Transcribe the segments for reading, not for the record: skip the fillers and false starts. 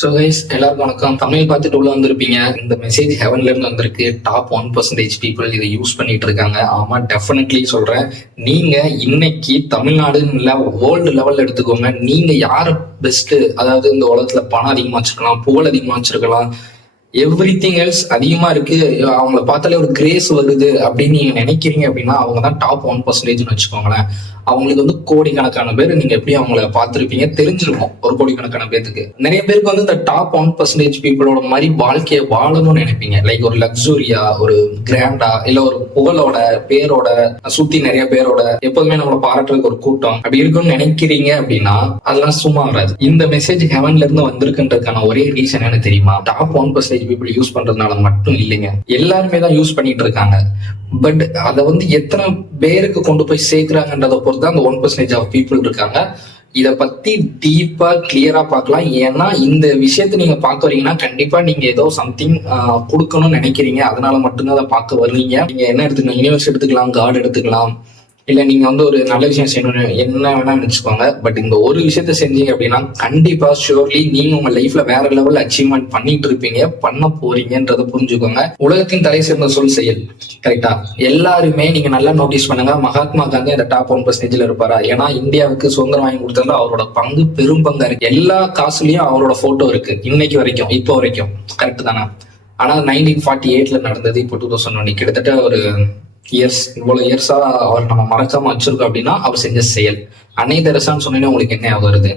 So guys எல்லாருக்கும் வணக்கம். தமிழ் பார்த்துட்டு உள்ள வந்திருப்பீங்க. இந்த மெசேஜ் ஹெவன்ல இருந்து வந்திருக்கு. டாப் 1% பீப்புள் இதை யூஸ் பண்ணிட்டு இருக்காங்க. ஆமா, டெஃபினெட்லி சொல்றேன். நீங்க இன்னைக்கு தமிழ்நாடுன்னு இல்லை, வேர்ல்டு லெவல்ல எடுத்துக்கோங்க. நீங்க யார பெஸ்ட், அதாவது இந்த உலகத்துல பணம் அதிகமா வச்சிருக்கலாம், புகழ் அதிகமா வச்சிருக்கலாம், எவ்ரிதிங் எல்ஸ் அதிகமா இருக்கு, அவங்கள பார்த்தாலே ஒரு கிரேஸ் வருது அப்படின்னு நீங்க நினைக்கிறீங்க அப்படின்னா அவங்க தான் டாப் 1%ன்னு வச்சுக்கோங்களேன். அவங்களுக்கு வந்து கோடிக்கணக்கான பேர் நீங்க எப்படி அவங்கள பார்த்துருப்பீங்க, தெரிஞ்சிருக்கும். ஒரு கோடிக்கணக்கான பேருக்கு நிறைய பேருக்கு வந்து இந்த டாப் 1% பீப்புளோட மாதிரி வாழ்க்கையை வாழணும்னு நினைப்பீங்க. லைக் ஒரு லக்ஸுரியா, ஒரு கிராண்டா, இல்ல ஒரு புகழோட பேரோட சுத்தி நிறைய பேரோட எப்போதுமே நம்மளை பாராட்டுறதுக்கு ஒரு கூட்டம் அப்படி இருக்கும்னு நினைக்கிறீங்க அப்படின்னா அதெல்லாம் சும்மா வராது. இந்த மெசேஜ் ஹெவன்ல இருந்து வந்திருக்குன்றதுக்கான ஒரே ரீசன் என்ன தெரியுமா? டாப் 1% பீப்புள் யூஸ் பண்றதுனால மட்டும் இல்லைங்க, எல்லாருமே தான் யூஸ் பண்ணிட்டு இருக்காங்க. பட் அதை வந்து எத்தனை பேருக்கு கொண்டு போய் சேர்க்கிறாங்கன்றத பொறுத்து தான் அந்த 1% ஆஃப் பீப்புள் இருக்காங்க. இதை பத்தி டீப்பா கிளியரா பார்க்கலாம். ஏன்னா இந்த விஷயத்த நீங்க பார்க்க வரீங்கன்னா கண்டிப்பா நீங்க ஏதோ சம்திங் கொடுக்கணும்னு நினைக்கிறீங்க. அதனால மட்டும்தான் அதை பார்க்க வருவீங்க. நீங்க என்ன எடுத்துக்கலாம், யூனிவர்ஸ் எடுத்துக்கலாம், காட் எடுத்துக்கலாம், இல்ல நீங்க வந்து ஒரு நல்ல விஷயம் செய்யணும்னு என்ன வேணா நினைச்சுக்கோங்க. பட் இந்த ஒரு விஷயத்த செஞ்சீங்க அப்படின்னா கண்டிப்பா ஷுவர்லி நீங்க உங்க லைஃப்ல வேற லெவல்ல அச்சீவ்மெண்ட் பண்ணிட்டு இருப்பீங்க, பண்ண போறீங்கன்றத புரிஞ்சுக்கோங்க. உலகத்தின் தலை சிறந்த சொல் செயல். கரெக்டா? எல்லாருமே நீங்க நல்லா நோட்டீஸ் பண்ணுங்க. மகாத்மா காந்தி அந்த டாப் 1%ல இருப்பாரா? ஏன்னா இந்தியாவுக்கு சுதந்திரம் வாங்கி கொடுத்ததுல அவரோட பங்கு பெரும் பங்கா இருக்கு. எல்லா காசுலயும் அவரோட போட்டோ இருக்கு இன்னைக்கு வரைக்கும், இப்போ வரைக்கும். கரெக்ட் தானே? ஆனா 1948ல நடந்தது, இப்போ 2020, கிட்டத்தட்ட ஒரு இவ்வளவு இயர்ஸா அவர் நம்ம மறக்காம வச்சிருக்கோம் அப்படின்னா அவர் செஞ்ச செயல். அன்னை தெரசான்னு சொன்னீங்கன்னா உங்களுக்கு என்ன வருது?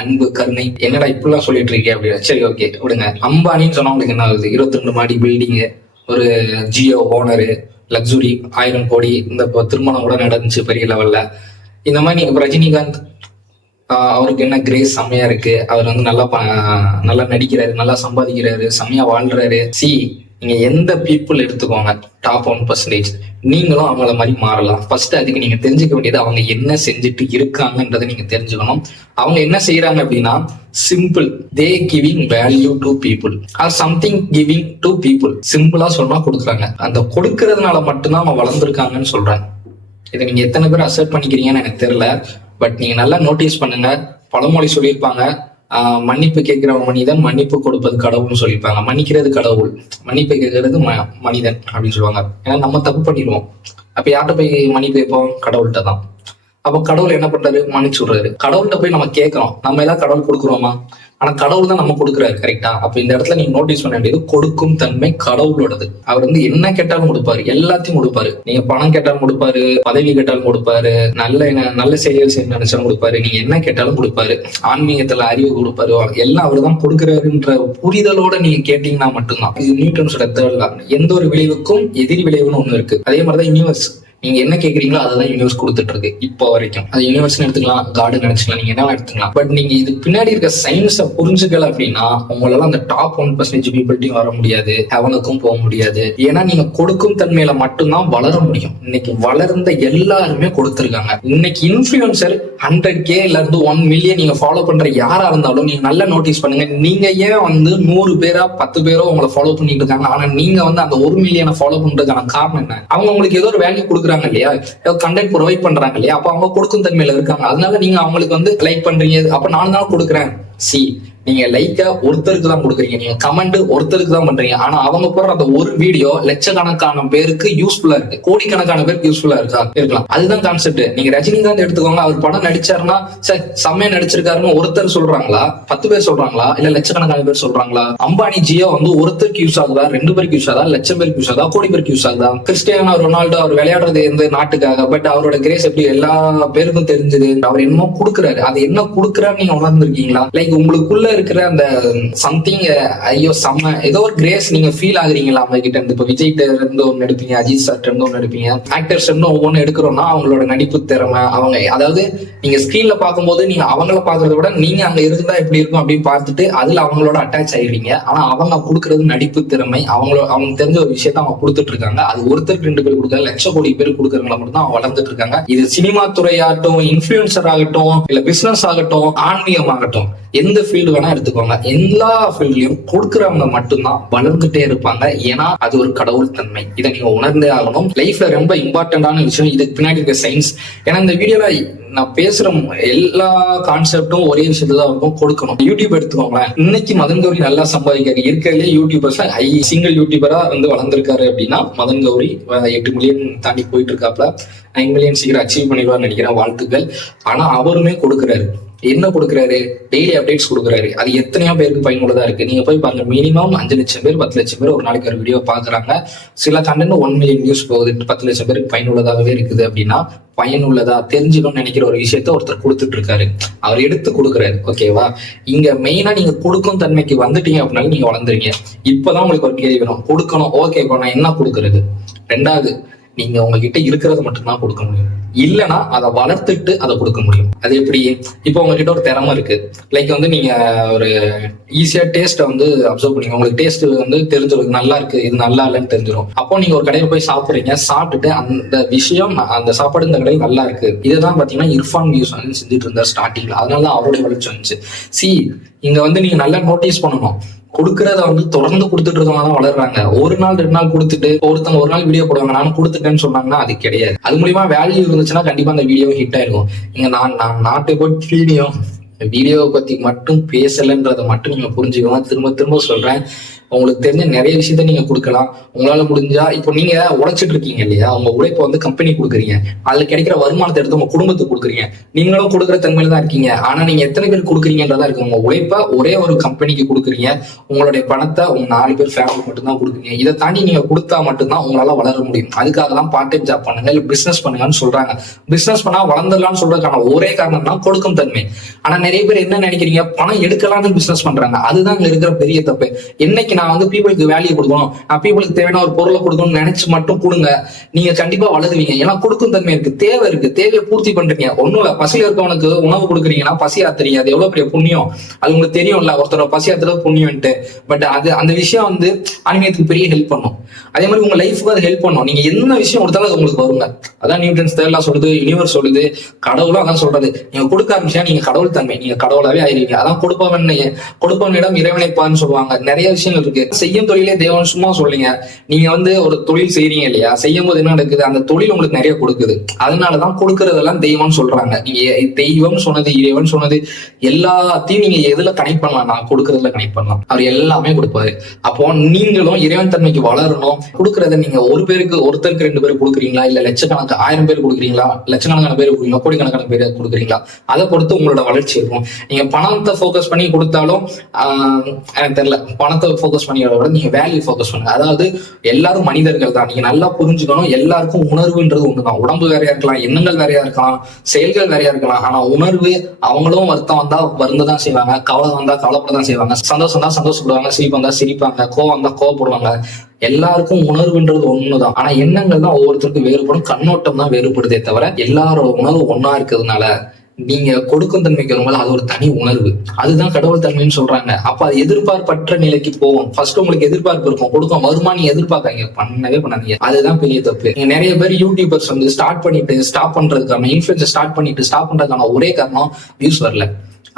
அன்பு, கருணை. என்னடா இப்படிலாம் சொல்லிட்டு இருக்கே அப்படின்னு. சரி, ஓகே விடுங்க. அம்பானின்னு சொன்னா உங்களுக்கு என்ன ஆகுது? 22 மாடி பில்டிங்கு, ஒரு ஜியோ ஓனரு, லக்ஸுரி, 1000 கோடி. இந்த திருமணம் கூட நடந்துச்சு பெரிய லெவல்ல. இந்த மாதிரி நீங்க ரஜினிகாந்த், அவருக்கு என்ன கிரேஸ் செம்மையா இருக்கு, அவர் வந்து நல்லா நடிக்கிறாரு, நல்லா சம்பாதிக்கிறாரு, செம்மையா வாழ்றாரு. நீங்க எந்த பீப்புள் எடுத்துக்கோங்க டாப் 1%, நீங்களும் அவங்கள மாதிரி மாறலாம். ஃபர்ஸ்ட் அதுக்கு நீங்க தெரிஞ்சுக்க வேண்டியது அவங்க என்ன செஞ்சுட்டு இருக்காங்கன்றதை நீங்க தெரிஞ்சுக்கணும். அவங்க என்ன செய்யறாங்க அப்படின்னா simple, they giving value to people or something giving to people. சிம்பிளா சொன்னா கொடுக்குறாங்க. அந்த கொடுக்கறதுனால மட்டும்தான் அவங்க வளர்ந்துருக்காங்கன்னு சொல்றேன். இதை நீங்க எத்தனை பேர் அக்செப்ட் பண்ணிக்கிறீங்கன்னு எனக்கு தெரியல. பட் நீங்க நல்லா நோட்டீஸ் பண்ணுங்க. பழமொழி சொல்லியிருப்பாங்க, மன்னிப்பு கேட்கிற மனிதன் மன்னிப்பு கொடுப்பது கடவுள்னு சொல்லியிருப்பாங்க. மன்னிக்கிறது கடவுள், மன்னிப்பு கேட்கறது மனிதன் அப்படின்னு சொல்லுவாங்க. ஏன்னா நம்ம தப்பு பண்ணிடுவோம். அப்ப யார்கிட்ட போய் மன்னிப்பு கேட்போம்? கடவுள்கிட்ட தான். அப்போ கடவுள் என்ன பண்றாரு? மன்னிச்சு விடுறாரு. கடவுள்கிட்ட போய் நம்ம கேட்கிறோம், நம்ம ஏதாவது கடவுள் கொடுக்குறோமா? ஆனா கடவுள் தான் நம்ம கொடுக்குறாரு. கரெக்டா? அப்ப இந்த இடத்துல நீங்க நோட்டீஸ் பண்ண வேண்டியது கொடுக்கும் தன்மை கடவுளோடது. அவர் வந்து என்ன கேட்டாலும் கொடுப்பாரு, எல்லாத்தையும் கொடுப்பாரு. நீங்க பணம் கேட்டாலும் கொடுப்பாரு, பதவி கேட்டாலும் கொடுப்பாரு, நல்ல செயல்கள் செய்ய நினைச்சாலும் கொடுப்பாரு, நீங்க என்ன கேட்டாலும் கொடுப்பாரு, ஆன்மீகத்துல அறிவு கொடுப்பாரு. எல்லாம் அவரு தான் கொடுக்குறாருன்ற புரிதலோட நீங்க கேட்டீங்கன்னா மட்டும்தான். இது நியூட்டன்ஸோட தேர்ட் லா. எந்த ஒரு விளைவுக்கும் எதிரி விளைவுன்னு ஒண்ணு இருக்கு. அதே மாதிரிதான் யூனிவர்ஸ். நீங்க என்ன கேக்குறீங்களோ அதான் யூனிவர்ஸ் கொடுத்துட்டு இருக்கு இப்போ வரைக்கும். அது யூனிவர்ஸ் எடுத்துக்கலாம், கார்டன் நினைச்சுக்கலாம், நீங்க என்ன எடுத்துக்கலாம். பட் நீங்க இது பின்னாடி இருக்க சயின்ஸை புரிஞ்சுக்கல அப்படின்னா உங்களால அந்த டாப் 1% பீப்புள்டையும் வர முடியாது, ஹெவனுக்கும் போக முடியாது. ஏன்னா நீங்க கொடுக்கும் தன்மையில மட்டும்தான் வளர முடியும். இன்னைக்கு வளர்ந்த எல்லாருமே கொடுத்துருக்காங்க. இன்னைக்கு இன்ஃபுளுசர் 100K ல இருந்து 1 மில்லியன் நீங்க ஃபாலோ பண்ற யாரா இருந்தாலும் நீங்க நல்லா நோட்டீஸ் பண்ணுங்க. நீங்க ஏன் வந்து 100 பேரா 10 பேரோ உங்களை ஃபாலோ பண்ணிட்டு இருக்காங்க, ஆனா நீங்க வந்து அந்த 1 மில்லியனை ஃபாலோ பண்றதுக்கான காரணம் என்ன? அவங்க உங்களுக்கு ஏதோ ஒரு வேல்யூ கொடுக்குறாங்க இல்லையா, கண்டென்ட் ப்ரொவைட் பண்றாங்க இல்லையா, அப்ப அவங்க கொடுக்கும் தன்மையில இருக்காங்க. அதனால நீங்க அவங்களுக்கு வந்து லைக் பண்றீங்க. அப்ப நானும் தான் கொடுக்குறேன். நீங்க லைக்க ஒருத்தருக்கு தான் கொடுக்குறீங்க, நீங்க கமெண்ட் ஒருத்தருக்கு தான் பண்றீங்க. ஆனா அவங்க போடுற அந்த ஒரு வீடியோ லட்சக்கணக்கான பேருக்கு யூஸ்ஃபுல்லா இருக்கு, கோடிக்கணக்கான பேருக்கு யூஸ்ஃபுல்லா இருக்கலாம். அதுதான் கான்செப்ட். நீங்க ரஜினிகாந்த் எடுத்துக்கோங்க, அவர் படம் நடிச்சாருன்னா சரி செம்மையா நடிச்சிருக்காருன்னு ஒருத்தர் சொல்றாங்களா, 10 பேர் சொல்றாங்களா, இல்ல லட்சக்கணக்கான பேர் சொல்றாங்களா? அம்பானி ஜியோ வந்து ஒருத்தருக்கு யூஸ் ஆகுதா, 2 பேருக்கு யூஸ் ஆகுதா, லட்சம் பேருக்கு யூஸ் ஆகுதா, கோடி பேருக்கு யூஸ் ஆகுதா? கிறிஸ்டியானோ ரொனால்டோ அவர் விளையாடுறது எந்த நாட்டுக்காக, பட் அவரோட கிரேஸ் எப்படி எல்லா பேருக்கும் தெரிஞ்சது? அவர் என்னமோ கொடுக்குறாரு, அது என்ன கொடுக்குறாரு நீங்க உணர்ந்திருக்கீங்களா? லைக் உங்களுக்குள்ள இருக்கிற அந்த சம்திங், ஐயோ செம்ம ஏதோ ஒரு கிரேஸ் நீங்க ஃபீல் ஆகுறீங்களா அவங்க கிட்ட இருந்து? இப்ப விஜய் இருந்து ஒன்னு எடுப்பீங்க, அஜித் சார் இருந்து ஒன்னு எடுப்பீங்க, ஆக்டர்ஸ் இருந்து ஒவ்வொன்னு எடுக்கிறோம்னா அவங்களோட நடிப்பு திறமை, அவங்க அதாவது நீங்க ஸ்கிரீன்ல பார்க்கும்போது நீங்க அவங்கள பாக்குறத விட நீங்க அங்க இருந்தா எப்படி இருக்கும் அப்படின்னு பார்த்துட்டு அதுல அவங்களோட அட்டாச் ஆயிடுவீங்க. ஆனா அவங்க கொடுக்கறது நடிப்பு திறமை, அவங்க தெரிஞ்ச ஒரு விஷயத்த அவங்க கொடுத்துட்டு இருக்காங்க. அது ஒருத்தருக்கு 2 பேர் கொடுக்க லட்சம் கோடி பேர் கொடுக்கறவங்கள மட்டும் தான் அவங்க வளர்ந்துட்டு இருக்காங்க. இது சினிமா துறையாகட்டும், இன்ஃபுளுசர் ஆகட்டும், இல்ல பிசினஸ் ஆகட்டும், ஆன்மீகம் ஆகட்டும், எந்த ஃபீல்டு வேணா எடுத்துக்கோங்க, எல்லா ஃபீல்ட்லயும் கொடுக்குறவங்க மட்டும்தான் வளர்ந்துட்டே இருப்பாங்க. ஏன்னா அது ஒரு கடவுள் தன்மை. இதை நீங்க உணர்ந்தே ஆகணும். லைஃப்ல ரொம்ப இம்பார்ட்டன்டான விஷயம், இதுக்கு பின்னாடி இருக்க சயின்ஸ். ஏன்னா இந்த வீடியோல நான் பேசுற எல்லா கான்செப்டும் ஒரே விஷயத்துல தான் இருக்கும், கொடுக்கணும். யூடியூப் எடுத்துக்கோங்களேன், இன்னைக்கு மதன் கௌரி நல்லா சம்பாதிக்காரு. இருக்கிறதுலே யூடியூபர்ஸ் சிங்கிள் யூடியூபரா வந்து வளர்ந்துருக்காரு அப்படின்னா மதன் கௌரி. 8 மில்லியன் தாண்டி போயிட்டு இருக்காப்ல. 9 மில்லியன் சீக்கிரம் அச்சீவ் பண்ணிடுவார்னு நினைக்கிறேன், வாழ்த்துக்கள். ஆனா அவருமே கொடுக்குறாரு. என்ன கொடுக்குறாரு? டெய்லி அப்டேட்ஸ் கொடுக்குறாரு. அது எத்தனையோ பேருக்கு பயனுள்ளதா இருக்கு. நீங்க போய் பாருங்க, மினிமம் 5 லட்சம் பேர் 10 லட்சம் பேர் ஒரு நாளைக்கு ஒரு வீடியோ பாக்குறாங்க. சில கண்டென்ட் 1 மில்லியன் வியூஸ் போகுது. 10 லட்சம் பேருக்கு பயனுள்ளதாகவே இருக்குது அப்படின்னா, பயனுள்ளதா தெரிஞ்சுக்கணும்னு நினைக்கிற ஒரு விஷயத்த ஒருத்தர் கொடுத்துட்டு இருக்காரு, அவர் எடுத்து கொடுக்குறாரு. ஓகேவா? இங்க மெயினா நீங்க கொடுக்கும் தன்மைக்கு வந்துட்டீங்க அப்படின்னாலும் நீங்க வளர்ந்துருங்க. இப்பதான் உங்களுக்கு ஒரு கேள்வி வரும், கொடுக்கணும். ஓகே, இப்போ நான் என்ன கொடுக்கறது? ரெண்டாவது, நீங்க உங்ககிட்ட இருக்கிறத மட்டும்தான் கொடுக்க முடியும். இல்லைன்னா அதை வளர்த்துட்டு அதை கொடுக்க முடியும். அது எப்படி? இப்போ உங்ககிட்ட ஒரு திறமை இருக்கு. லைக் வந்து நீங்க ஒரு ஈஸியா டேஸ்ட்டை வந்து அப்சர்வ் பண்ணீங்க. உங்களுக்கு டேஸ்ட் வந்து தெரிஞ்சிடும், நல்லா இருக்கு, இது நல்லா இல்லைன்னு தெரிஞ்சிடும். அப்போ நீங்க ஒரு கடையில போய் சாப்பிடுறீங்க, சாப்பிட்டுட்டு அந்த விஷயம், அந்த சாப்பாடு இந்த கடையில் நல்லா இருக்கு. இதுதான் பாத்தீங்கன்னா இர்ஃபான் வியூஸ் வந்து செஞ்சுட்டு இருந்தார் ஸ்டார்டிங்ல. அதனாலதான் அவருடைய வளர்ச்சி வந்துச்சு. இங்க வந்து நீங்க நல்லா நோட்டீஸ் பண்ணணும், கொடுக்கறத வந்து தொடர்ந்து கொடுத்துட்டு இருக்கவங்க தான் வளர்றாங்க. ஒரு நாள் 2 நாள் கொடுத்துட்டு ஒருத்தவங்க ஒரு நாள் வீடியோ போடுவாங்க, நானும் கொடுத்துட்டேன்னு சொன்னாங்கன்னா அது கிடையாது. அது மூலியமா வேல்யூ இருந்துச்சுன்னா கண்டிப்பா அந்த வீடியோ ஹிட் ஆயிருக்கும். இங்க நான் நாட்டை போய் வீடியோவை பத்தி மட்டும் பேசலன்றதை மட்டும் நீங்க புரிஞ்சுக்கோங்க. திரும்ப திரும்ப சொல்றேன், உங்களுக்கு தெரிஞ்ச நிறைய விஷயத்த நீங்க கொடுக்கலாம். உங்களால முடிஞ்சா, இப்போ நீங்க உழைச்சிட்டு இருக்கீங்க இல்லையா, உங்க உழைப்பை வந்து கம்பெனி கொடுக்குறீங்க, அதுல கிடைக்கிற வருமானத்தை எடுத்து உங்க குடும்பத்துக்கு கொடுக்குறீங்க. நீங்களும் கொடுக்குற தன்மையில தான் இருக்கீங்க. ஆனா நீங்க எத்தனை பேர் கொடுக்குறீங்கன்றதா இருக்கு. உங்க உழைப்பை ஒரே ஒரு கம்பெனிக்கு கொடுக்குறீங்க, உங்களுடைய பணத்தை உங்க 4 பேர் ஃபேமிலி மட்டும்தான் கொடுக்குறீங்க. இதை தாண்டி நீங்க கொடுத்தா மட்டும்தான் உங்களால வளர முடியும். அதுக்காக தான் பார்ட் டைம் ஜாப் பண்ணுங்க, இல்ல பிசினஸ் பண்ணுங்கன்னு சொல்றாங்க. பிசினஸ் பண்ணா வளர்ந்துடலாம்னு சொல்றதுக்கான ஒரே காரணம் தான் கொடுக்கும் தன்மை. ஆனா நிறைய பேர் என்ன நினைக்கிறீங்க, பணம் எடுக்கலாம்னு பிசினஸ் பண்றாங்க. அதுதான் இங்க இருக்கிற பெரிய தப்பு. என்னைக்கு நான் வந்து பீப்புளுக்கு வேல்யூ கொடுக்கணும், நான் பீப்புளுக்கு தேவையான ஒரு பொருளை கொடுக்கணும்னு நினைச்சு மட்டும் கொடுங்க, நீங்க கண்டிப்பா வளருவீங்க. ஏன்னா கொடுக்கும் தன்மை இருக்கு, தேவை இருக்கு, தேவையை பூர்த்தி பண்றீங்க. ஒண்ணும் இல்ல, பசியில இருக்கவனுக்கு உணவு கொடுக்குறீங்கன்னா பசி ஆத்துறீங்க, அது எவ்வளவு பெரிய புண்ணியம். அது உங்களுக்கு தெரியும்ல, ஒருத்தரோட பசி ஆத்துறது புண்ணியம்ட்டு. பட் அது அந்த விஷயம் வந்து ஆன்மீகத்துக்கு பெரிய ஹெல்ப் பண்ணும். அதே மாதிரி உங்க லைஃபுக்கு அது ஹெல்ப் பண்ணும். நீங்க என்ன விஷயம் கொடுத்தாலும் அது உங்களுக்கு வருங்க. அதான் நியூட்டன்ஸ் தேர்லா சொல்லுது, யூனிவர்ஸ் சொல்லுது, கடவுளும் அதான் சொல்றது. நீங்க கொடுக்க ஆரம்பிச்சா நீங்க கடவுள் தன்மை, நீங்க கடவுளாவே ஆயிருவீங்க. அதான் கொடுப்பவனிடம் இறைவனைப்பான்னு சொல்லுவாங்க. நிறைய விஷயங்கள் இருக்கு. செய்யும் தொழிலே தெய்வம் சும்மா சொல்லுங்க. நீங்க வந்து ஒரு தொழில் செய்றீங்க இல்லையா, செய்யும் போது என்ன நடக்குது, அந்த தொழில் உங்களுக்கு நிறைய கொடுக்குது. அதனாலதான் கொடுக்கறதெல்லாம் தெய்வம்னு சொல்றாங்க. நீங்க தெய்வம் சொன்னது, இறைவன் சொன்னது எல்லாத்தையும் நீங்க எதுல கனெக்ட் பண்ணலாம், நான் கொடுக்கறதுல கனெக்ட் பண்ணலாம். அவர் எல்லாமே கொடுப்பாரு. அப்போ நீங்களும் இறைவன் தன்மைக்கு வளரணும். கொடுக்கறத நீங்க ஒருத்தருக்கு 2 பேர் கொடுக்குறீங்களா, இல்ல லட்சக்கணக்கு 1000 பேர் கொடுக்குறீங்களா, லட்சக்கணக்கான பேர் கொடுக்குறீங்களா, கோடிக்கணக்கான பேர் கொடுக்குறீங்களா, அதை பொறுத்து உங்களோட வளர்ச்சி இருக்கும். நீங்க பணத்தை போக்கஸ் பண்ணி கொடுத்தாலும் எனக்கு தெரியல, பணத்தை போக்கஸ் பண்ணி நீங்க வேல்யூ ஃபோக்கஸ் பண்ணுங்க. அதாவது எல்லாரும் மனிதர்கள் தான், நீங்க நல்லா புரிஞ்சுக்கணும். எல்லாருக்கும் உணர்வுன்றது ஒண்ணுதான். உடம்பு வேறையா இருக்கலாம், எண்ணங்கள் வேறையா இருக்கலாம், செயல்கள் வேறையா இருக்கலாம். ஆனா உணர்வு, அவங்களும் வருத்தம் வந்தா வருந்ததான் செய்வாங்க, கவலை வந்தா கவலைப்படதான் செய்வாங்க, சந்தோஷம் தான் சந்தோஷப்படுவாங்க, சிரிப்பு வந்தா சிரிப்பாங்க, கோவம் வந்தா கோவப்படுவாங்க. எல்லாருக்கும் உணர்வுன்றது ஒண்ணுதான். ஆனா எண்ணங்கள் தான் ஒவ்வொருத்தருக்கும் வேறுபடும், கண்ணோட்டம் தான் வேறுபடுதே தவிர எல்லாரோட உணர்வு ஒன்னா இருக்கிறதுனால நீங்க கொடுக்கும் தன்மைக்கு வரும்போது அது ஒரு தனி உணர்வு. அதுதான் கடவுள் தன்மைன்னு சொல்றாங்க. அப்ப அது எதிர்பார்ப்பற்ற நிலைக்கு போகும். ஃபர்ஸ்ட் உங்களுக்கு எதிர்பார்ப்பு இருக்கும், கொடுக்கும் வருமானம் நீங்க எதிர்பார்க்காங்க, பண்ணவே பண்ணாதீங்க. அதுதான் பெரிய தப்பு. நீங்க நிறைய பேர் யூடியூபர்ஸ் வந்து ஸ்டார்ட் பண்ணிட்டு ஸ்டாப் பண்றதுக்கான, இன்ஃபுளுன்ஸ் ஸ்டார்ட் பண்ணிட்டு ஸ்டாப் பண்றதுக்கான ஒரே காரணம் வியூஸ் வரல.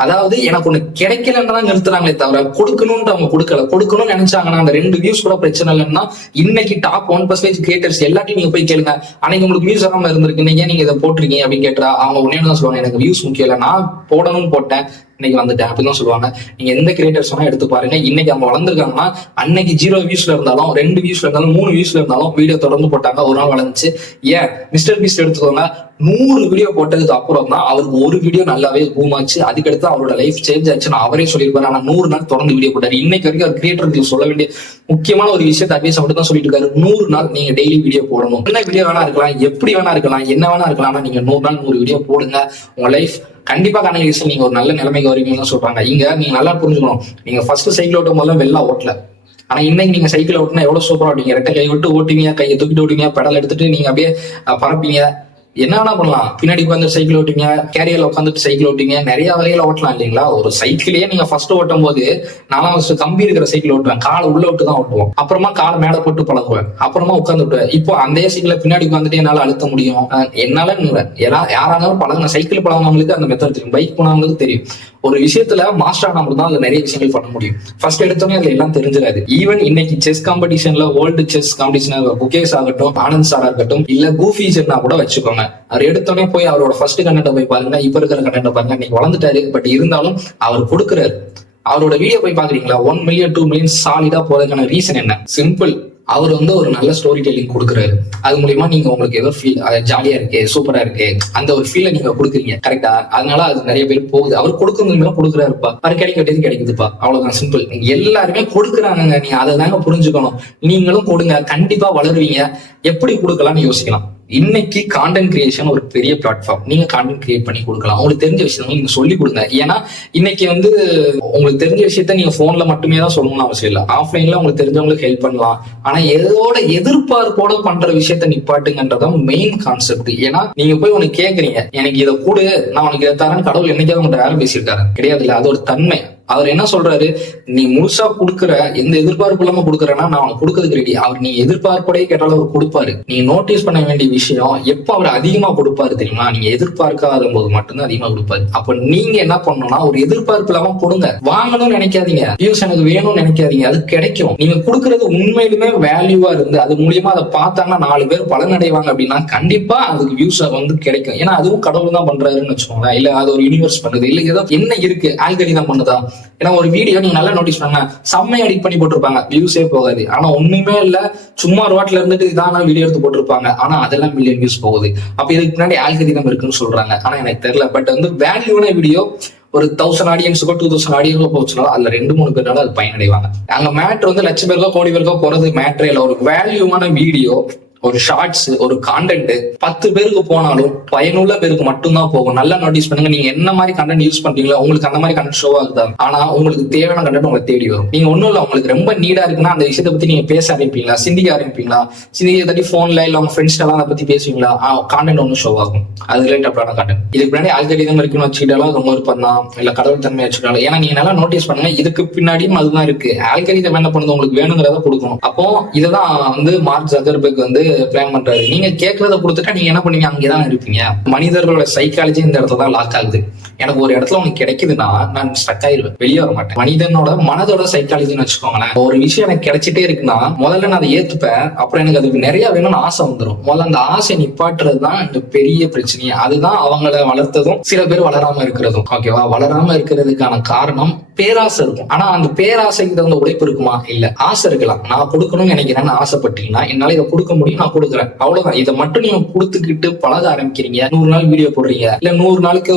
அதாவது எனக்கு ஒண்ணு கிடைக்கலன்னு நிறுத்துறாங்களே தவிர கொடுக்கணும்னு அவங்க கொடுக்கணும்னு நினைச்சாங்கன்னா அந்த 2 வியூஸ் கூட பிரச்சனை இல்லைன்னா இன்னைக்கு டாப் 1% கிரியேட்டர்ஸ் எல்லாத்தையும் நீங்க போய் கேளுங்க. அன்னைக்கு உங்களுக்கு வியூஸ் வராம இருந்திருக்கு, ஏன் நீங்க இதை போட்டிருக்கீங்க அப்படின்னு கேட்டா அவங்க ஒன்னே தான் சொல்லுவாங்க, எனக்கு வியூஸ் முக்கியம் இல்லை, நான் போடணும்னு போட்டேன், இன்னைக்கு வந்துட்டேன் அப்படின்னு சொல்லுவாங்க. நீங்க எந்த கிரியேட்டர்ஸ் வேணா எடுத்து பாருங்க. இன்னைக்கு அவங்க வளர்ந்துருக்காங்கன்னா அன்னைக்கு 0 வியூஸ்ல இருந்தாலும், 2 வியூஸ்ல இருந்தாலும், 3 வியூஸ்ல இருந்தாலும் வீடியோ தொடர்ந்து போட்டாங்க, ஒரு நாள் வளர்ந்துச்சு. ஏன் மிஸ்டர் பீஸ்ட் எடுத்துக்கோங்க, 100 வீடியோ போட்டதுக்கு அப்புறம் தான் அவருக்கு ஒரு வீடியோ நல்லாவே பூம் ஆச்சு. அதுக்கடுத்து அவரோட லைஃப் சேஞ்ச் ஆச்சுன்னு அவரே சொல்லியிருப்பாரு. ஆனா 100 நாள் தொடர்ந்து வீடியோ போட்டாரு. இன்னைக்கு வரைக்கும் அவர் கிரியேட்டருக்கு சொல்ல வேண்டிய முக்கியமான ஒரு விஷயத்தை அட்வைஸ் மட்டும் தான் சொல்லிட்டு இருக்காரு, 100 நாள் நீங்க டெய்லி வீடியோ போடணும். என்ன வீடியோ வேணா இருக்கலாம், எப்படி வேணா இருக்கலாம், என்ன வேணா இருக்கலாம், ஆனா நீங்க 100 நாள் 100 வீடியோ போடுங்க. உங்க லைஃப் கண்டிப்பா கனெக்ஷன், நீங்க ஒரு நல்ல நிலைமைக்கு வருவீங்கன்னு சொல்றாங்க. இங்க நீங்க நல்லா புரிஞ்சுக்கணும், நீங்க ஃபர்ஸ்ட் சைக்கிள் ஓட்டும் போது வெள்ளா ஓட்டல. ஆனா இன்னைக்கு நீங்க சைக்கிள் ஓட்டினா எவ்வளவு சூப்பரா ஓட்டுவீங்க, 2 கை விட்டு ஓட்டுவீங்க, கையை தூக்கிட்டு ஓட்டுவீங்க, பெடல் எடுத்துட்டு நீங்க அப்படியே பறப்பீங்க. என்ன வேணா பண்ணலாம், பின்னாடி உட்காந்து சைக்கிள் ஓட்டுவீங்க, கேரியர்ல உட்காந்துட்டு சைக்கிள் ஓட்டுவீங்க, நிறைய வகையில ஓட்டலாம் இல்லைங்களா. ஒரு சைக்கிளையே நீங்க ஃபர்ஸ்ட் ஓட்டும் போது நான் ஃபர்ஸ்ட் கம்பி இருக்கிற சைக்கிள் ஓட்டுவேன், காலை உள்ள விட்டு தான் ஓட்டுவோம், அப்புறமா காலை மேல போட்டு பழகுவேன், அப்புறமா உட்காந்து விட்டுவேன். இப்போ அந்த சைக்கிள பின்னாடி உட்காந்துட்டு என்னால அழுத்த முடியும், என்னால யாராலும் பழகின சைக்கிள் பழகினவங்களுக்கு அந்த மெத்தட் தெரியும், பைக் போனவங்களுக்கு தெரியும். ஒரு விஷயத்துல மாஸ்டர் ஆனா தான் அதுல நிறைய விஷயங்கள் பண்ண முடியும். ஃபர்ஸ்ட் எடுத்தோடனே அதுல எல்லாம் தெரிஞ்சிடாது. ஈவன் இன்னைக்கு செஸ் காம்படிஷன்ல வேர்ல்டு செஸ் காம்படிஷன் முகேஷ் ஆகட்டும், ஆனந்த் சாரா இருக்கட்டும், இல்ல கூஃபி ஜென்னா கூட வச்சுக்கோங்க, அவர் எடுத்தோடனே போய் அவரோட ஃபர்ஸ்ட் கண்டென்ட் போய் பாருங்க, இப்ப இருக்கிற கண்டென்ட் பாருங்க. இன்னைக்கு வளர்ந்துட்டாரு, பட் இருந்தாலும் அவர் கொடுக்குறாரு. அவரோட வீடியோ போய் பாக்குறீங்களா, 1 மில்லியன் 2 மில்லியன் சாலிடா போறதுக்கான ரீசன் என்ன? சிம்பிள். அவர் ஒரு நல்ல ஸ்டோரி டெல்லிங் கொடுக்குறாரு. அது மூலியமா நீங்க உங்களுக்கு ஏதோ ஃபீல் ஜாலியா இருக்கு, சூப்பரா இருக்கு, அந்த ஒரு ஃபீலை நீங்க கொடுக்குறீங்க. கரெக்டா? அதனால அது நிறைய பேர் போகுது. அவர் கொடுக்கறது கொடுக்குறாருப்பா, அது கிடைக்க வேண்டியது கிடைக்குதுப்பா, அவ்வளவுதான். சிம்பிள். எல்லாருமே கொடுக்குறாங்க, நீங்க அதை தாங்க புரிஞ்சுக்கணும். நீங்களும் கொடுங்க, கண்டிப்பா வளருவீங்க. எப்படி கொடுக்கலாம்னு யோசிக்கலாம். இன்னைக்கு கான்டென்ட் கிரியேஷன் ஒரு பெரிய பிளாட்ஃபார்ம். நீங்க கான்டென்ட் கிரியேட் பண்ணி கொடுக்கலாம். உங்களுக்கு தெரிஞ்ச விஷயத்த நீங்க சொல்லி கொடுங்க. ஏன்னா இன்னைக்கு உங்களுக்கு தெரிஞ்ச விஷயத்த நீங்க போன்ல மட்டுமே தான் சொல்லணும்னு அவசியம் இல்லை. ஆஃப்லைன்ல உங்களுக்கு தெரிஞ்சவங்களுக்கு ஹெல்ப் பண்ணலாம். ஆனா எதோட எதிர்பார்ப்போட பண்ற விஷயத்த நிப்பாட்டுங்கன்றதான் மெயின் கான்செப்ட். ஏன்னா நீங்க போய் உனக்கு கேக்குறீங்க, எனக்கு இதை கொடு, நான் உனக்கு இதை தரேன். கடவுள் என்னைக்காவது உங்கள்கிட்ட யாரும் பேசியிருக்காரு கிடையாது. இல்ல, அது ஒரு தன்மை. அவர் என்ன சொல்றாரு, நீ முழுசா கொடுக்குற, எந்த எதிர்பார்ப்பு இல்லாம கொடுக்குறேன்னா நான் அவனுக்கு கொடுக்கறதுக்கு ரெடி. அவர் நீ எதிர்பார்ப்போடே கேட்டாலும் அவர் கொடுப்பாரு. நீங்க நோட்டீஸ் பண்ண வேண்டிய விஷயம், எப்ப அவர் அதிகமா கொடுப்பாரு தெரியுமா? நீங்க எதிர்பார்க்காத போது மட்டும்தான் அதிகமா கொடுப்பாரு. அப்ப நீங்க என்ன பண்ணணும்னா, ஒரு எதிர்பார்ப்பு இல்லாம கொடுங்க. வாங்கணும்னு நினைக்காதீங்க, வியூஸ் எனக்கு வேணும்னு நினைக்காதீங்க, அது கிடைக்கும். நீங்க கொடுக்கறது உண்மையிலுமே வேல்யூவா இருந்து அது மூலியமா அதை பார்த்தாங்கன்னா 4 பேர் பலனடைவாங்க அப்படின்னா கண்டிப்பா அதுக்கு வியூஸ் கிடைக்கும். ஏன்னா அதுவும் கடவுள் தான் பண்றாருன்னு வச்சுக்கோங்களேன். இல்ல அது ஒரு யூனிவர்ஸ் பண்ணுது, இல்ல ஏதோ என்ன இருக்கு, ஆல்கரிதம் பண்ணுதா. ஏன்னா ஒரு வீடியோ நீங்க நல்லா நோட்டீஸ் பண்ண செம்மையா எடிட் பண்ணி போட்டிருப்பாங்க, வியூஸே போகாது. ஆனா ஒண்ணுமே இல்ல, சும்மா ரோட்ல இருந்துட்டு இதான வீடியோ எடுத்து போட்டிருப்பாங்க, ஆனா அதெல்லாம் மில்லியன் வியூஸ் போகுது. அப்ப இதுக்கு பின்னாடி ஆல்கரிதம் இருக்குன்னு சொல்றாங்க. ஆனா எனக்கு தெரியல. பட் வேல்யூன வீடியோ ஒரு 1000 ஆடியன்ஸுக்கோ 2000 ஆடியன்ஸோ போச்சுனாலும் அதுல 2-3 பேரால அது பயனடைவாங்க. அங்க மேட்ரு லட்சம் பேருக்கோ கோடி பேருக்கோ போறது மேட்ரே இல்லை. ஒரு வேல்யூவான வீடியோ, ஒரு ஷார்ட்ஸ், ஒரு கான்டென்ட் 10 பேருக்கு போனாலும் பயனுள்ள பேருக்கு மட்டும்தான் போகும். நல்லா நோட்டீஸ் பண்ணுங்க. நீங்க என்ன மாதிரி கண்டென்ட் யூஸ் பண்றீங்களோ உங்களுக்கு அந்த மாதிரி கண்டென்ட் ஷோ ஆகுதா? ஆனா உங்களுக்கு தேவையான கண்டென்ட் உங்களை தேடி வரும். நீங்க ஒண்ணும் இல்ல, உங்களுக்கு ரொம்ப நீடா இருக்குன்னா அந்த விஷயத்தை பத்தி நீங்க பேச ஆரம்பிப்பீங்களா, சிந்திக்க ஆரம்பிப்பீங்களா, சிந்திக்க தட்டி போன்ல இல்ல உங்க ஃப்ரெண்ட்ஸ் எல்லாம் அதை பத்தி பேசுவீங்களா? கண்டென்ட் ஒன்னும் ஷோ ஆகும். அது ரிலேட்டபிளான கண்டென்ட். இதுக்கு பின்னாடி ஆல்கரிதம் இருக்குன்னு வச்சுக்கிட்டாலும் ரொம்ப இருப்பதான், இல்ல கடவுள் தன்மை வச்சுக்கிட்டாலும். ஏன்னா நீங்க நல்லா நோட்டீஸ் பண்ணுங்க, இதுக்கு பின்னாடியும் அதுதான் இருக்கு. ஆல்கரிதம் என்ன பண்ணுது, உங்களுக்கு வேணுங்கிறத கொடுக்கணும். அப்போ இதுதான் மார்க் ஜக்கர்பர்க் பிளான் பண்றாரு. நீங்க கேட்கறத கொடுத்துட்டா நீங்க என்ன பண்ணீங்க, அங்கேதான் இருப்பீங்க. மனிதர்களோட சைக்காலஜி இந்த இடத்துல தான் லாக் ஆகுது. எனக்கு ஒரு இடத்துல உனக்கு கிடைக்குதுன்னா நான் ஸ்டக் ஆயிருவேன், வெளியே வர மாட்டேன். மனிதனோட மனதோட சைக்காலஜின்னு வச்சுக்கோங்களேன். ஒரு விஷயம் எனக்கு கிடைச்சிட்டே இருக்குன்னா முதல்ல நான் அதை ஏத்துப்பேன். அப்புறம் எனக்கு அது நிறைய வேணும்னு ஆசை வந்துடும். முதல்ல அந்த ஆசை நிப்பாட்டுறது தான் இந்த பெரிய பிரச்சனையே. அதுதான் அவங்கள வளர்த்ததும் சில பேர் வளராம இருக்கிறதும். ஓகேவா? வளராம இருக்கிறதுக்கான காரணம் பேராசை இருக்கும். ஆனா அந்த பேராசைக்கு தகுந்த உழைப்பு இருக்குமா? இல்ல. ஆசை இருக்கலாம், நான் கொடுக்கணும்னு நினைக்கிறேன்னு ஆசைப்பட்டீங்கன்னா என்னால இதை கொடுக்க முடியும், நான் கொடுக்குறேன், அவ்வளவுதான். இதை மட்டும் நீங்க கொடுத்துக்கிட்டு பழக ஆரம்பிக்கிறீங்க. 100 நாள் வீடியோ போடுறீங்க, இல்ல 100 நாளுக்கு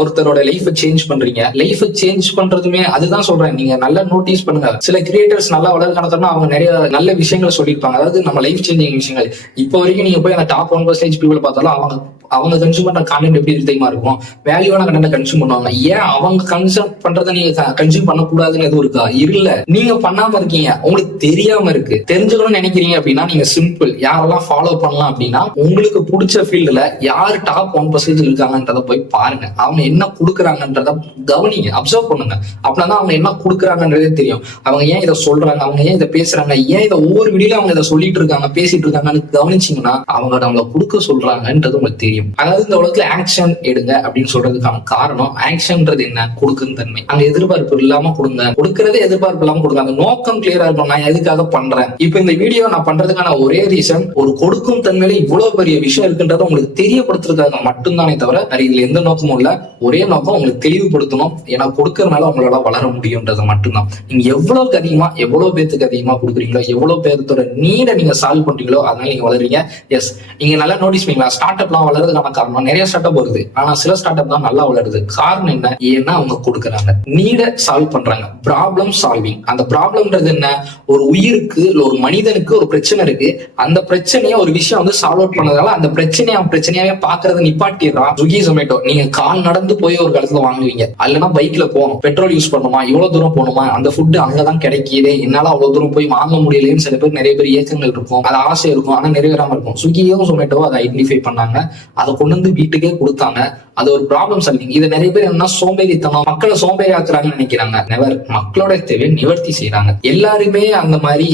ஒருத்தரோட லைஃபை சேஞ்ச் பண்றீங்க. லைஃபை சேஞ்ச் பண்றதுமே அதுதான் சொல்றேன். நீங்க நல்லா நோட்டீஸ் பண்ணுங்க. சில கிரியேட்டர்ஸ் நல்லா வளர்க்கணும், அவங்க நிறைய நல்ல விஷயங்களை சொல்லியிருப்பாங்க. அதாவது நம்ம லைஃப் சேஞ்சிங் விஷயங்கள். இப்போ வரைக்கும் நீங்க போய் அந்த டாப் 1% பீப்புள் பார்த்தாலும் அவங்க கன்சியூம் பண்ற கான்டென்ட் எப்படி தெரியுமா இருக்கும்? வேல்யூவான கண்டென்ட் கன்சியூம் பண்ணுவாங்க. ஏன் அவங்க கன்சியூம் பண்றதை நீங்க கன்சியூம் பண்ணக்கூடாதுன்னு எதுவும் இருக்கா? இல்ல. நீங்க பண்ணாம இருக்கீங்க, உங்களுக்கு தெரியாம இருக்கு. தெரிஞ்சுக்கணும்னு நினைக்கிறீங்க அப்படின்னா நீங்க சிம்பிள் யாரெல்லாம் ஃபாலோ பண்ணலாம் அப்படின்னா உங்களுக்கு பிடிச்ச ஃபீல்டுல யார் டாப் 1% இருக்காங்கன்றத போய் பாருங்க. அவங்க என்ன கொடுக்குறாங்கன்றத கவனிங்க, அப்சர்வ் பண்ணுங்க. அப்படின்னா அவங்க என்ன கொடுக்குறாங்கன்றதே தெரியும். அவங்க ஏன் இதை சொல்றாங்க, அவங்க ஏன் இதை பேசுறாங்க, ஏன் இதை ஒவ்வொரு வீடியோல அவங்க இதை சொல்லிட்டு இருக்காங்க, பேசிட்டு இருக்காங்கன்னு கவனிச்சீங்கன்னா அவங்க நம்மளை கொடுக்க சொல்றாங்கன்றது உங்களுக்கு தெரியும். அதாவது இந்த உலகத்துல ஆக்ஷன் எடுங்க அப்படின்னு சொல்றதுக்கான காரணம், ஆக்ஷன்ன்றது என்ன? கொடுக்கும் தன்மை. அங்க எதிர்பார்ப்பு இல்லாம கொடுங்க. கொடுக்கறதே எதிர்பார்ப்பு இல்லாம கொடுங்க. அந்த நோக்கம் கிளியரா இருக்கும், நான் எதுக்காக பண்றேன். இப்ப இந்த வீடியோ நான் பண்றதுக்கான ஒரே ரீசன், ஒரு கொடுக்கும் தன்மையில இவ்வளவு பெரிய விஷயம் இருக்குன்றத உங்களுக்கு தெரியப்படுத்துறதுக்காக மட்டும்தானே தவிர இதுல எந்த நோக்கமும் இல்ல. ஒரே நோக்கம் உங்களுக்கு தெளிவுபடுத்தணும். ஏன்னா கொடுக்கறதுனால உங்களால வளர முடியும்ன்றது மட்டும்தான். நீங்க எவ்வளவுக்கு அதிகமா எவ்வளவு பேருக்கு அதிகமா கொடுக்குறீங்களோ, எவ்வளவு பேர்த்தோட நீட நீங்க சால்வ் பண்றீங்களோ அதனால நீங்க வளர்றீங்க. எஸ், நீங்க நல்லா நோட்டீஸ் பண்ணீங்களா? ஸ்டார்ட் அப்லாம் வளர்றதுக்கான காரணம், நிறைய ஸ்டார்ட் அப் வருது, ஆனா சில ஸ்டார்ட் அப் தான் நல்லா வளருது. காரணம் என்ன? ஏன்னா அவங்க கொடுக்குறாங்க, நீட சால்வ் பண்றாங்க. Problem solving. அந்த ப்ராப்ளம்ன்றது என்ன? ஒரு உயிருக்கு இல்ல ஒரு மனிதனுக்கு ஒரு பிரச்சனை இருக்கு, அந்த பிரச்சனையை ஒரு விஷயம் சால்வ் அவுட் பண்ணதால அந்த பிரச்சனையை அவன் பிரச்சனையாவே பாக்குறத நிப்பாட்டிடுறான். ஸ்விக்கி ஜொமேட்டோ. நீங்க கால் நடந்து போய் ஒரு காலத்துல வாங்குவீங்க, அல்லனா பைக்ல போகணும், பெட்ரோல் யூஸ் பண்ணுமா, இவ்வளவு தூரம் போகணுமா, அந்த ஃபுட் அங்கதான் கிடைக்கிது, என்னால அவ்வளவு தூரம் போய் வாங்க முடியலன்னு சில பேர் நிறைய பேர் ஏக்கங்கள் இருக்கும், அது ஆசை இருக்கும், ஆனா நிறைவேறாம இருக்கும். ஸ்விக்கியும் ஜொமேட்டோ அதை ஐடென்டிஃபை பண்ணாங்க, அதை கொண்டு வந்து வீட்டுக்கே கொடுத்தாங்க. அது ஒரு ப்ராப்ளம் சால்விங். இதை நிறைய பேர் என்ன சோம்பேறித்தனம், மக்களை சோம்பேறி ஆக்குறாங்கன்னு நினைக்கிறாங்க. நெவர். மக்களோட தேவை நிவர்த்தி செய்யறாங்க. எல்லாருமே அந்த மாதிரி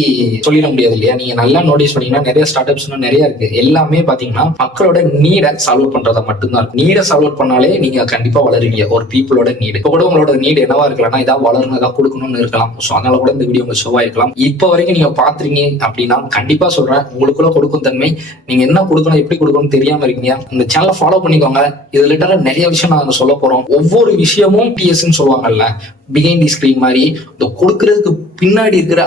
சொல்லிட முடியாது இல்லையா? நீங்க நல்லா நோட்டீஸ் பண்ணீங்கன்னா நிறைய ஸ்டார்ட் அப்ஸ் நிறைய இருக்கு. எல்லாமே பாத்தீங்கன்னா மக்களோட நீடை சால்வ் பண்றதை மட்டும்தான். நீடை சால்வ் பண்ணாலே நீங்க கண்டிப்பா வளருவீங்க. ஒரு பீப்புளோட நீடு. இப்போ கூட உங்களோட நீடு என்னவா இருக்கலாம்னா இதான் வளரணும், இதான் கொடுக்கணும்னு இருக்கலாம். ஸோ அதனால கூட இந்த வீடியோ உங்க ஷோவா இருக்கலாம். இப்போ வரைக்கும் நீங்க பாத்துறீங்க அப்படின்னா கண்டிப்பா சொல்றேன், உங்களுக்குள்ள கொடுக்கும் தன்மை, நீங்க என்ன கொடுக்கணும் எப்படி கொடுக்கணும்னு தெரியாம இருக்கீங்க, இந்த சேனலை ஃபாலோ பண்ணிக்கோங்க. இது லிட்டரா நிறைய விஷயம் நாங்க சொல்ல போறோம். ஒவ்வொரு விஷயமும் பிஎஸ்ன்னு சொல்லுவாங்கல்ல, பிஹைண்ட் தி ஸ்கிரீன் மாதிரி இந்த கொடுக்கறதுக்கு பின்னாடி இருக்கிற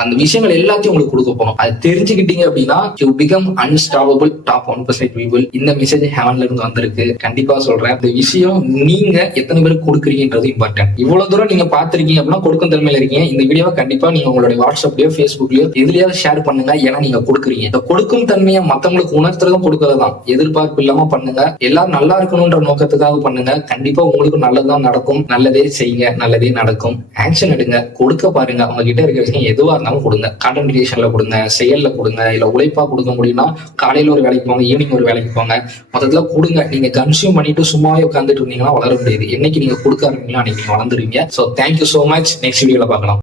அந்த விஷயங்கள் எல்லாத்தையும் உங்களுக்கு கொடுக்க போறோம். அது தெரிஞ்சுக்கிட்டீங்க அப்படின்னா you become unstoppable top 1% people. இந்த மெசேஜ் ஹெவன்ல இருந்து வந்திருக்கு. கண்டிப்பா சொல்றேன், இந்த விஷயம் நீங்க எத்தனை பேருக்கு கொடுக்குறீங்கன்றது இம்பார்ட்டன்ட். இவ்வளவு தூரம் நீங்க பாத்திருக்கீங்க அப்படின்னா கொடுக்கும் தன்மையில இருக்கீங்க. இந்த வீடியோவை கண்டிப்பா நீங்க உங்களுடைய வாட்ஸ்அப்லயோ ஃபேஸ்புக்லயோ எதுலயாவது ஷேர் பண்ணுங்க. ஏன்னா நீங்க கொடுக்குறீங்க. இந்த கொடுக்கும் தன்மையை மத்தவங்களுக்கு உணர்த்துறதும் கொடுக்கறதுதான். எதிர்பார்ப்பு இல்லாம பண்ணுங்க. எல்லாரும் நல்லா இருக்கணும்ன்ற நோக்கத்துக்காக பண்ணுங்க. கண்டிப்பா உங்களுக்கு நல்லதுதான் நடக்கும். நல்லதே செய்யுங்க, நல்லதே நடக்கும். ஆக்ஷன் எடுங்க, கொடுக்க பாருங்க. அவங்க கிட்ட இருக்க விஷயம் எதுவா இருந்தாலும் கொடுங்க. கான்டென்ட் கிரியேஷன்ல கொடுங்க, செயல்ல கொடுங்க. இல்ல உழைப்பா கொடுக்க முடியும்னா காலையில ஒரு வேலைக்கு போங்க, ஈவினிங் ஒரு வேலைக்கு போங்க. மொத்தத்துல கொடுங்க. நீங்க கன்சியூம் பண்ணிட்டு சும்மாவே உட்காந்துட்டு இருந்தீங்கன்னா வளர முடியாது. என்னைக்கு நீங்க கொடுக்க ஆரம்பிங்களா அன்னைக்கு நீங்க வளர்ந்துருவீங்க. So thank you so much. Next வீடியோல பார்க்கலாம்.